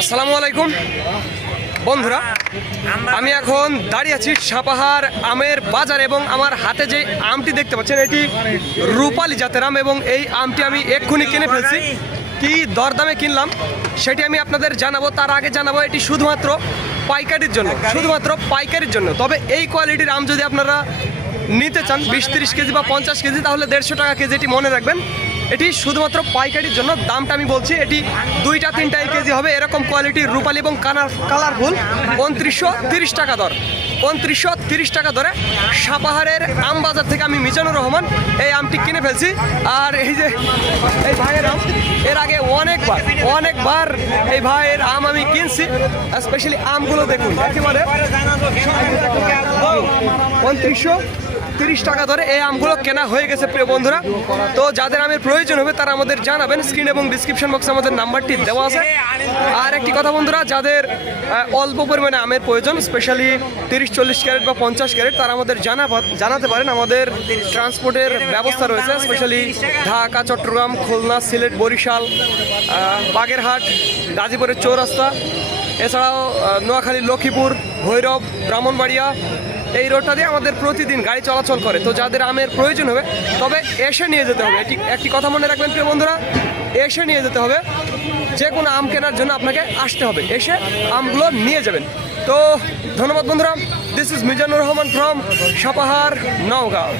আসসালামু আলাইকুম। বন্ধুরা আমি এখন দাঁড়িয়ে আছি সাপাহার আমের বাজার এবং আমার হাতে যে আমটি দেখতে পাচ্ছেন এটি রূপালি জাতের আম এবং এই আমটি আমি এক্ষুনি কিনে ফেলছি। কি দরদামে কিনলাম সেটি আমি আপনাদের জানাব। তার আগে জানাব এটি শুধুমাত্র পাইকারির জন্য শুধুমাত্র পাইকারির জন্য। তবে এই কোয়ালিটির আম যদি আপনারা নিতে চান বিশ তিরিশ কেজি বা পঞ্চাশ কেজি তাহলে দেড়শো টাকা কেজি এটি মনে রাখবেন। এটি শুধুমাত্র পাইকারির জন্য দামটা আমি বলছি, এটি দুইটা তিনটা কেজি হবে। এরকম কোয়ালিটির রূপালি এবং কালার কালারফুল। উনত্রিশশো তিরিশ টাকা দর। উনত্রিশশো তিরিশ টাকা দরে সাপাহারের আম বাজার থেকে আমি মিজানুর রহমান এই আমটি কিনে ফেলছি। আর এই যে এই ভাইয়ের আম, এর আগে অনেকবার অনেকবার এই ভাইয়ের আম আমি কিনছি। স্পেশালি আমগুলো দেখুন উনত্রিশশো তিরিশ টাকা ধরে এই আমগুলো কেনা হয়ে গেছে, প্রিয় বন্ধুরা। তো যাদের আমের প্রয়োজন হবে, তারা আমাদের জানাবেন। স্ক্রিন এবং ডিসক্রিপশন বক্সে আমাদের নাম্বারটি দেওয়া আছে। আর একটি কথা বন্ধুরা, যাদের অল্প পরিমাণে আমের প্রয়োজন স্পেশালি তিরিশ, চল্লিশ ক্যারেট বা পঞ্চাশ ক্যারেট, তারা আমাদের জানা জানাতে পারেন। আমাদের ট্রান্সপোর্টের ব্যবস্থা রয়েছে স্পেশালি ঢাকা, চট্টগ্রাম, খুলনা, সিলেট, বরিশাল বাগেরহাট, গাজীপুরের চৌরাস্তা। এছাড়াও নোয়াখালী, লক্ষ্মীপুর, ভৈরব, ব্রাহ্মণবাড়িয়া এই রোডটা দিয়ে আমাদের প্রতিদিন গাড়ি চলাচল করে। তো যাদের আমের প্রয়োজন হবে, তবে এসে নিয়ে যেতে হবে। এটি একটি কথা মনে রাখবেন, প্রিয় বন্ধুরা, এসে নিয়ে যেতে হবে। যে কোনো আম কেনার জন্য আপনাকে আসতে হবে। এসে আমগুলো নিয়ে যাবেন। তো ধন্যবাদ বন্ধুরা। This is Mizanur Rahman from Sapahar, Naogaon.